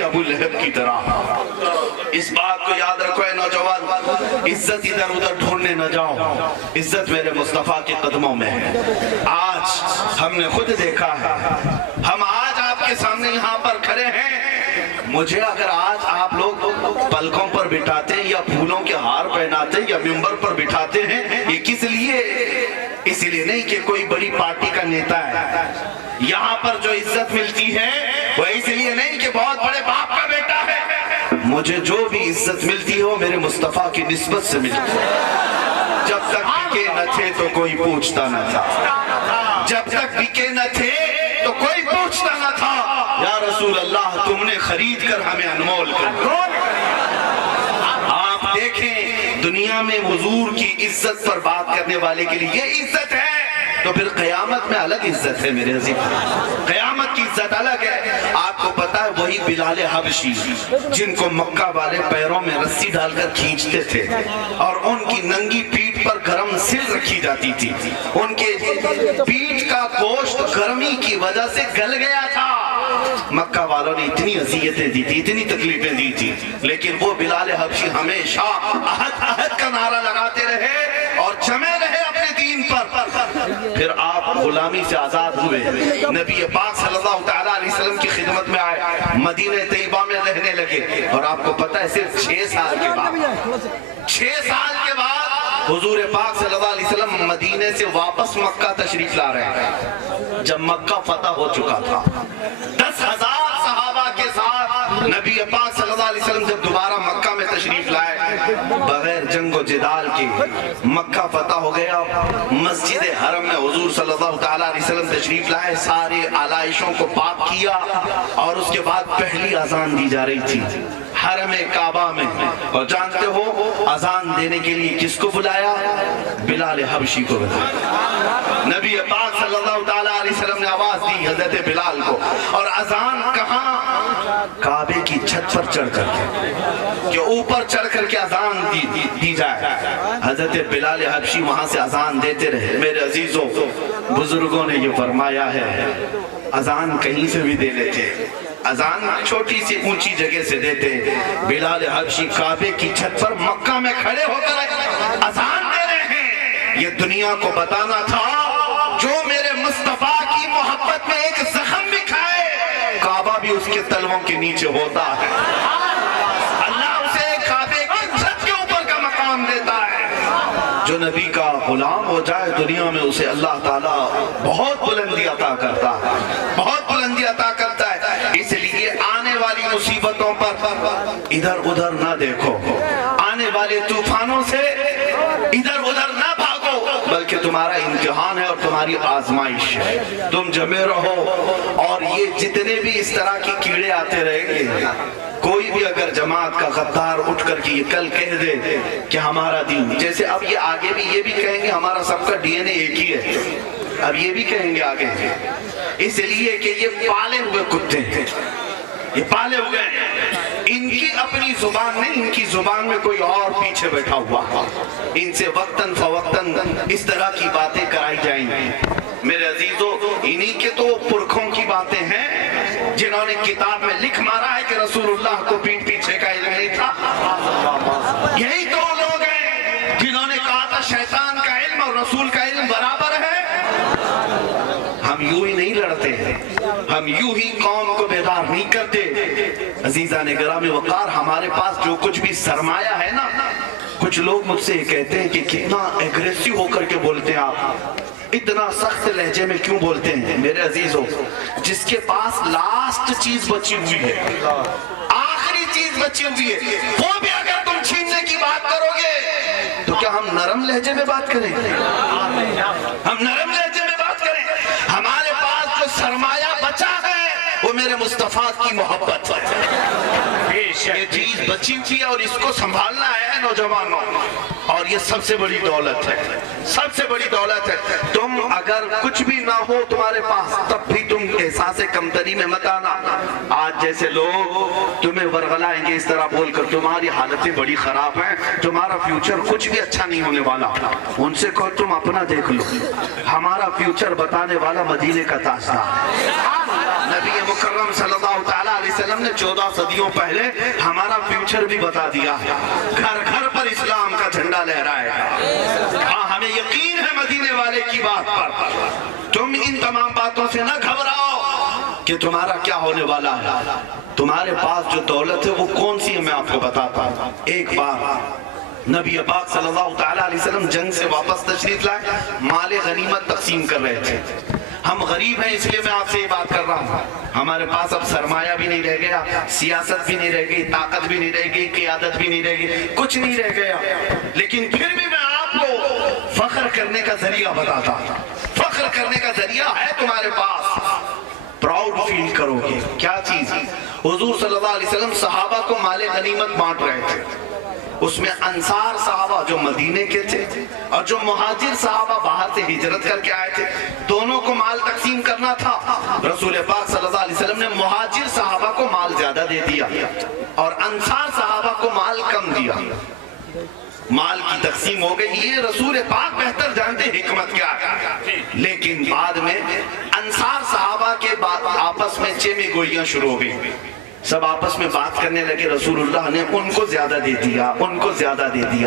थी अबू लहब की तरह। इस बात को याद रखो ए नौजवान, इज्जत इधर उधर ढूंढने न जाओ, इज्जत मेरे मुस्तफा के कदमों में है। आज हमने खुद देखा है, हम आज आपके सामने यहाँ पर खड़े हैं। मुझे अगर आज आप लोग पलकों पर बिठाते हैं या फूलों के हार पहनाते या मिंबर पर बिठाते हैं, ये किस लिए? इसलिए नहीं कि कोई बड़ी पार्टी का नेता है। यहाँ पर जो इज्जत मिलती है वो इसलिए नहीं कि बहुत बड़े बाप का बेटा है। मुझे जो भी इज्जत मिलती है वो मेरे मुस्तफा की निस्बत से मिलती है। जब तक बिके न थे तो कोई पूछता न था, जब तक बिके न थे तो कोई पूछता न था। या रसूल अल्लाह, तुमने खरीद कर हमें अनमोल कर दिया। आप देखें, दुनिया में हुजूर की इज्जत पर बात करने वाले के लिए ये इज्जत है, तो फिर क़यामत में अलग इज्जत है मेरे अजीज। क़यामत की इज्जत अलग है। आपको पता है वही बिलाल हबशी जिनको मक्का वाले पैरों में रस्सी डालकर खींचते थे और उनकी नंगी पीठ पर गरम सिल रखी जाती थी, उनके पीठ का गोश्त गर्मी की वजह से गल गया था। मक्का वालों ने इतनी अज़ियतें दी थी, इतनी तकलीफें दी थी, लेकिन वो बिलाल हबशी हमेशा अहद अहद का नारा लगाते रहे और जमे रहे अपने दीन पर। फिर आप गुलामी से आजाद हुए, नबी पाक सल्लल्लाहु तआला अलैहि वसल्लम की खिदमत में आए, मदीने तैयबा में रहने लगे। और आपको पता है सिर्फ 6 साल के बाद, 6 साल के बाद हुजूर पाक सल्लल्लाहु अलैहि वसल्लम मदीने से वापस मक्का तशरीफ ला रहे हैं। जब मक्का फतह हो चुका था, 10,000 सहाबा के साथ नबी पाक सल्लल्लाहु अलैहि वसल्लम जब दोबारा मक्का में तशरीफ लाए, बगैर जंग व जिदाल के मक्का फतह हो गया। मस्जिद हरम में हुजूर सल्लल्लाहु तआला अलैहि वसल्लम तशरीफ लाए, सारे आलाइशों को पाक किया और उसके बाद पहली अजान दी जा रही थी हरम काबा में। और जानते हो अजान देने के लिए किसको बुलाया? बिलाल हबशी को बुलाया। नबी पाक सल्लल्लाहु तआला अलैहि वसल्लम ने आवाज दी हजरत बिलाल को। और अजान कहाँ? काबे की छत पर चढ़ करके, कि ऊपर चढ़ करके अजान दी जाए। हजरत बिलाल हबशी वहां से अजान देते रहे। मेरे अजीजों, बुजुर्गों ने ये फरमाया है, अजान कहीं से भी दे लेते, अजान छोटी सी ऊंची जगह से देते। बिलाल हबशी काबे की छत पर मक्का में खड़े होकर अजान दे रहे हैं। ये दुनिया को बताना था, जो मेरे मुस्तफा की मोहब्बत में एक जख्म भी खाए, काबा भी उसके तलवों के नीचे होता है। अल्लाह उसे काबे की छत के ऊपर का मकाम देता है। जो नबी का गुलाम हो जाए दुनिया में, उसे अल्लाह ताला बहुत बुलंदी अता करता है, बहुत बुलंदी अता करता है। इसलिए आने वाली मुसीबतों पर इधर उधर ना देखो, आने वाले तूफानों से इधर उधर ना भागो, बल्कि तुम्हारा इम्तिहान है और तुम्हारी आजमाइश है। तुम जमे रहो, और ये जितने भी इस तरह की कीड़े आते रहेंगे, कोई भी अगर जमात का गद्दार उठ करके ये कल कह दे कि हमारा दीन, जैसे अब ये आगे भी ये भी कहेंगे हमारा सबका डीएनए एक ही है, अब ये भी कहेंगे आगे, इसलिए कि ये पाले हुए कुत्ते हैं, ये पाले हुए हैं, इनकी अपनी जुबान नहीं, इनकी जुबान में कोई और पीछे बैठा हुआ, इनसे वक्तन फवक्तन इस तरह की बातें कराई जाएंगी। मेरे अजीजों, इन्हीं के तो पुरखों की बातें हैं जिन्होंने किताब में लिख मारा है कि रसूलुल्लाह को पीठ पीछे का इल्म नहीं था। यही तो लोग हैं जिन्होंने कहा था शैतान का इल्म और रसूल का इल्म बराबर है। हम यूं ही नहीं लड़ते, हम यूं ही कौम को बेदार नहीं करते। अजीजा ने गिरामी वकार, हमारे पास जो कुछ भी सरमाया है ना, कुछ लोग मुझसे कहते हैं कि कितना एग्रेसिव होकर के बोलते हैं आप, इतना सख्त लहजे में क्यों बोलते हैं? मेरे अजीजों, जिसके पास लास्ट चीज बची हुई है, आखिरी चीज बची हुई है, वो भी अगर तुम छीनने की बात करोगे तो क्या हम नरम लहजे में बात करें? हम नरम लहजे में बात करें? हमारे पास जो सरमाया बचा है वो मेरे मुस्तफा की मोहब्बत है। ये चीज बची हुई है और इसको संभालना है नौजवानों, और ये सबसे बड़ी दौलत है, सबसे बड़ी दौलत है। तुम अगर कुछ भी ना हो तुम्हारे पास, तब भी तुम एहसास कमतरी में मत आना। आज जैसे लोग तुम्हें वरगलाएंगे इस तरह बोलकर, तुम्हारी हालतें बड़ी खराब हैं, तुम्हारा फ्यूचर कुछ भी अच्छा नहीं होने वाला, उनसे कहो तुम अपना देख लो, हमारा फ्यूचर बताने वाला मदीने का ताजदार, نبی مکرم صلی اللہ تعالیٰ علیہ وسلم نے 14 صدیوں پہلے ہمارا فیوچر بھی بتا دیا ہے. گھر گھر پر اسلام کا جھنڈا لہرائے گا. ہاں ہمیں یقین ہے مدینے والے کی بات پر. تم ان تمام باتوں سے نہ گھبراؤ کہ تمہارا کیا ہونے والا ہے. تمہارے پاس جو دولت ہے وہ کون سی ہے میں آپ کو بتاتا ہوں. ایک بار نبی پاک صلی اللہ تعالیٰ علیہ وسلم جنگ سے واپس تشریف لائے, مال غنیمت تقسیم کر رہے تھے. ہم غریب ہیں اس لیے میں آپ سے یہ بات کر رہا ہوں. ہمارے پاس اب سرمایہ بھی نہیں رہ گیا, سیاست بھی نہیں رہ گئی, طاقت بھی نہیں رہ گئی, قیادت بھی نہیں رہ گئی, کچھ نہیں رہ گیا. لیکن پھر بھی میں آپ کو فخر کرنے کا ذریعہ بتاتا ہوں. فخر کرنے کا ذریعہ ہے تمہارے پاس. پراؤڈ فیل کرو گے. کیا چیز؟ حضور صلی اللہ علیہ وسلم صحابہ کو مال غنیمت بانٹ رہے تھے. اس میں انصار صحابہ جو مدینے کے تھے اور جو مہاجر صحابہ باہر سے ہجرت کر کے آئے تھے, دونوں کو مال تقسیم کرنا تھا. رسول پاک صلی اللہ علیہ وسلم نے مہاجر صحابہ کو مال زیادہ دے دیا اور انصار صحابہ کو مال کم دیا. مال کی تقسیم ہو گئی. یہ رسول پاک بہتر جانتے حکمت کیا ہے. لیکن بعد میں انصار صحابہ کے بعد آپس میں چیمے گوئیاں شروع ہو گئی. سب آپس میں بات کرنے لگے, رسول اللہ نے ان کو زیادہ دے دیا, ان کو زیادہ دے دیا.